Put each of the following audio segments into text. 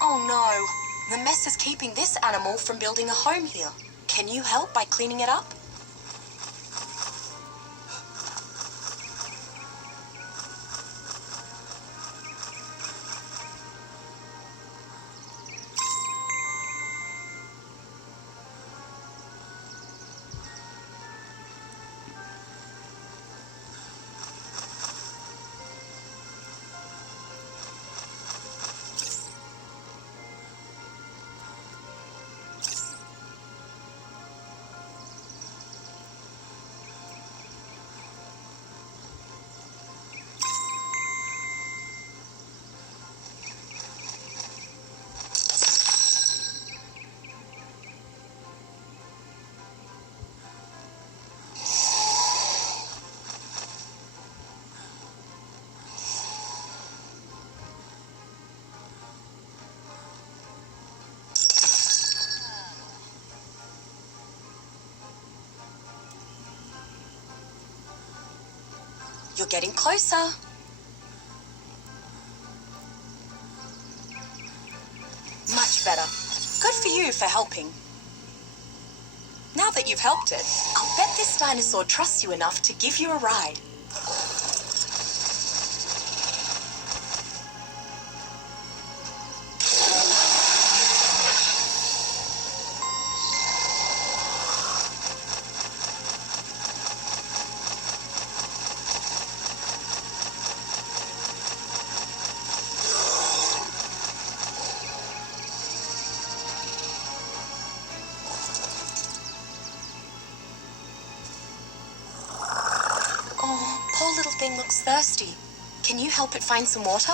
Oh no, the mess is keeping this animal from building a home here. Can you help by cleaning it up? You're getting closer. Much better. Good for you for helping. Now that you've helped it, I'll bet this dinosaur trusts you enough to give you a ride. Oh, poor little thing looks thirsty. Can you help it find some water?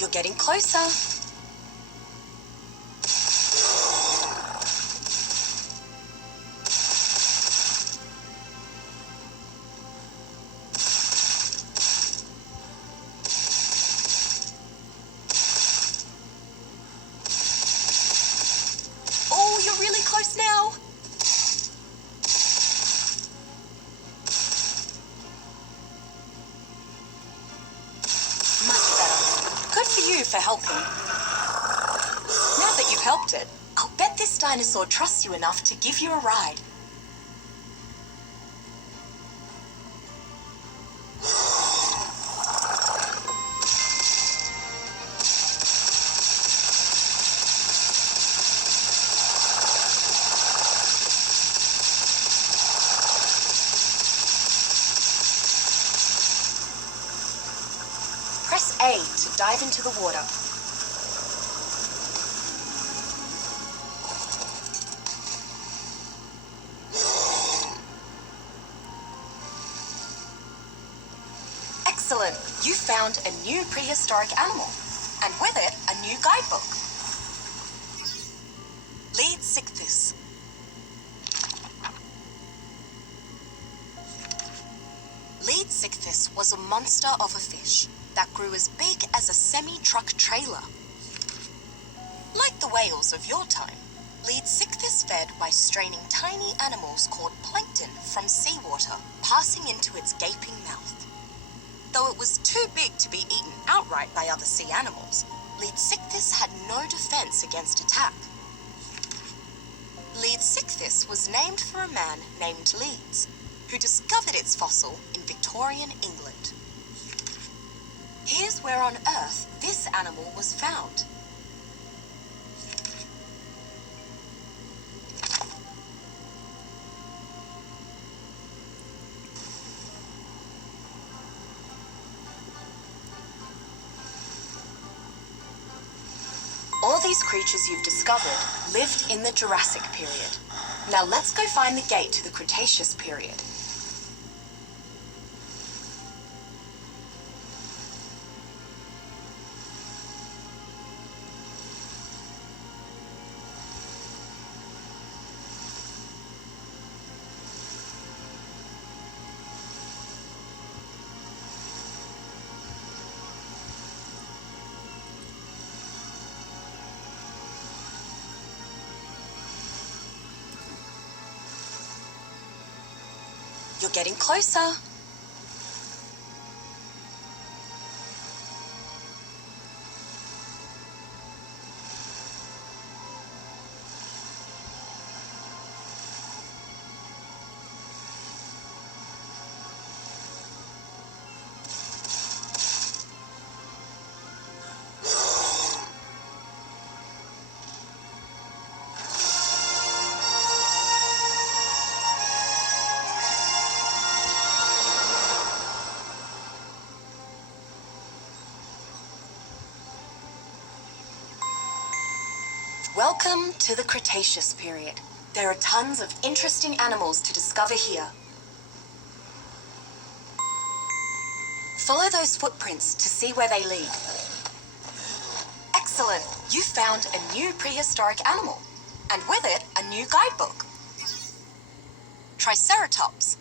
You're getting closer. Oh, you're really close now. Much better. Good for you for helping. Now that you've helped it, I'll bet this dinosaur trusts you enough to give you a ride. Press A to dive into the water. Excellent! You found a new prehistoric animal, and with it, a new guidebook. Lead Sichthys. Lead Sichthys was a monster of a fish that grew as big as a semi-truck trailer. Like the whales of your time, Lead Sichthys fed by straining tiny animals called plankton from seawater, passing into its gaping mouth. Though it was too big to be eaten outright by other sea animals, Lead Sichthys had no defense against attack. Lead Sichthys was named for a man named Leeds, who discovered its fossil in Victorian England. Here's where on Earth this animal was found. All these creatures you've discovered lived in the Jurassic period. Now let's go find the gate to the Cretaceous period. You're getting closer. Welcome to the Cretaceous period. There are tons of interesting animals to discover here. Follow those footprints to see where they lead. Excellent! You found a new prehistoric animal, and with it, a new guidebook. Triceratops.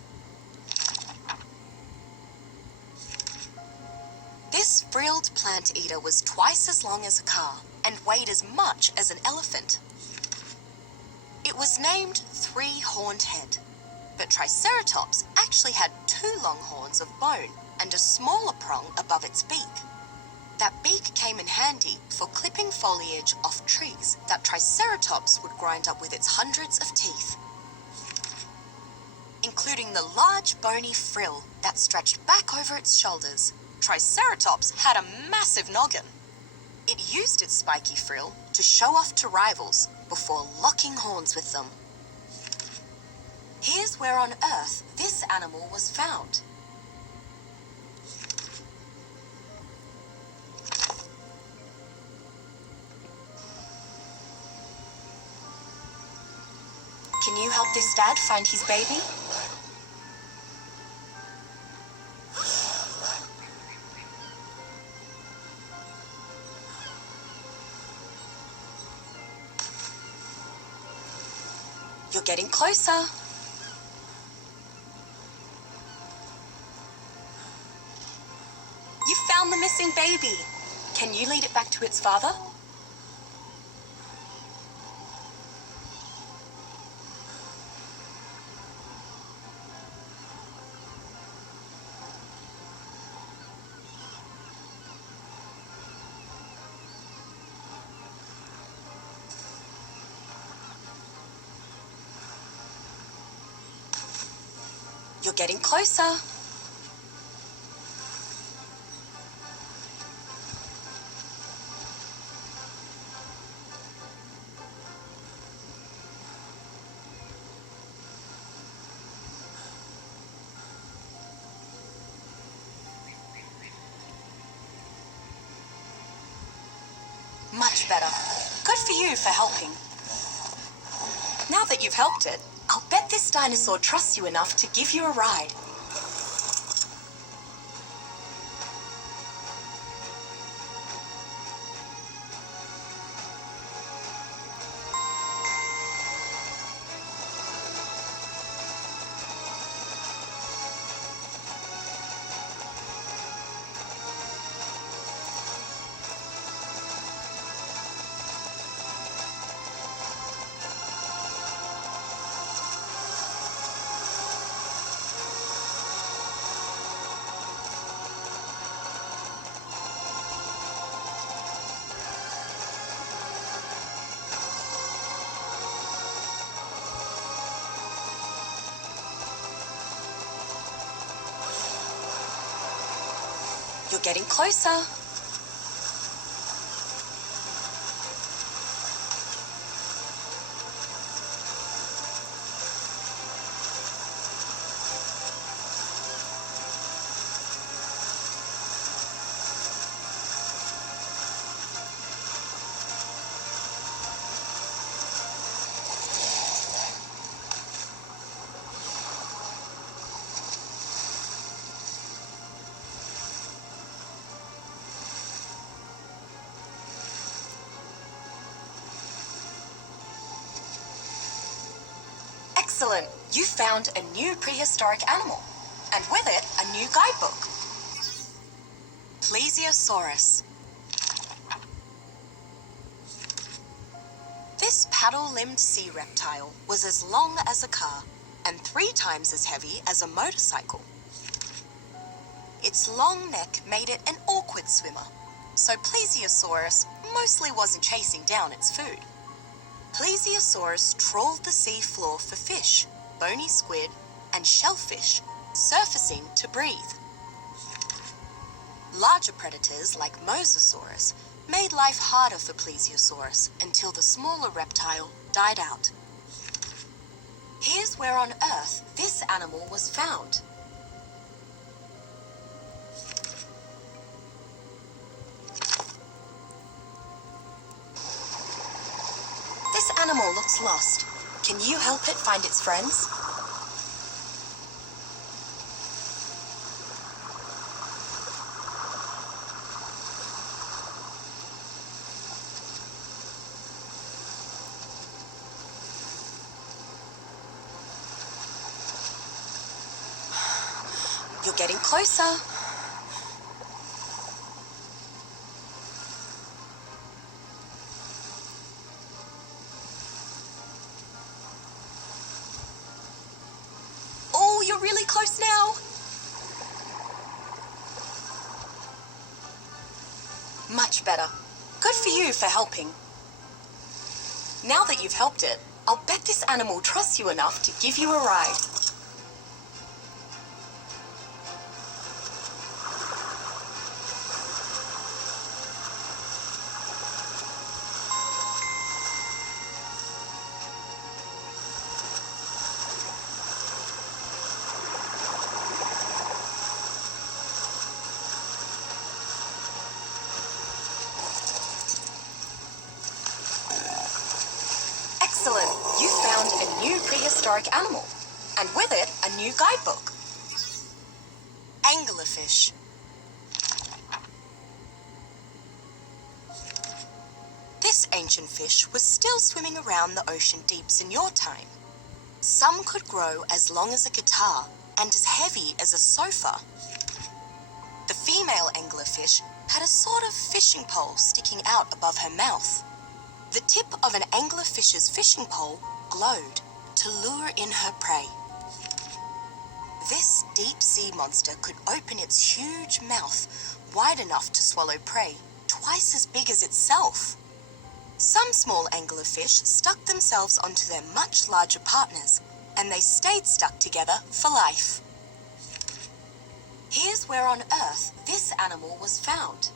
This frilled plant eater was twice as long as a car and weighed as much as an elephant. It was named Three-Horned Head, but Triceratops actually had 2 long horns of bone and a smaller prong above its beak. That beak came in handy for clipping foliage off trees that Triceratops would grind up with its hundreds of teeth, including the large bony frill that stretched back over its shoulders. Triceratops had a massive noggin. It used its spiky frill to show off to rivals before locking horns with them. Here's where on Earth this animal was found. Can you help this dad find his baby? You're getting closer. You found the missing baby. Can you lead it back to its father? You're getting closer. Much better. Good for you for helping. Now that you've helped it, I'll bet this dinosaur trusts you enough to give you a ride. You're getting closer. Excellent! You found a new prehistoric animal, and with it, a new guidebook. Plesiosaurus. This paddle-limbed sea reptile was as long as a car and 3 times as heavy as a motorcycle. Its long neck made it an awkward swimmer, so Plesiosaurus mostly wasn't chasing down its food. Plesiosaurus trawled the sea floor for fish, bony squid, and shellfish, surfacing to breathe. Larger predators like Mosasaurus made life harder for Plesiosaurus until the smaller reptile died out. Here's where on Earth this animal was found. This animal looks lost. Can you help it find its friends? You're getting closer. Oh, you're really close now. Much better. Good for you for helping. Now that you've helped it, I'll bet this animal trusts you enough to give you a ride. Excellent! You found a new prehistoric animal, and with it, a new guidebook. Anglerfish. This ancient fish was still swimming around the ocean deeps in your time. Some could grow as long as a guitar and as heavy as a sofa. The female anglerfish had a sort of fishing pole sticking out above her mouth. The tip of an anglerfish's fishing pole glowed to lure in her prey. This deep-sea monster could open its huge mouth wide enough to swallow prey twice as big as itself. Some small anglerfish stuck themselves onto their much larger partners, and they stayed stuck together for life. Here's where on Earth this animal was found.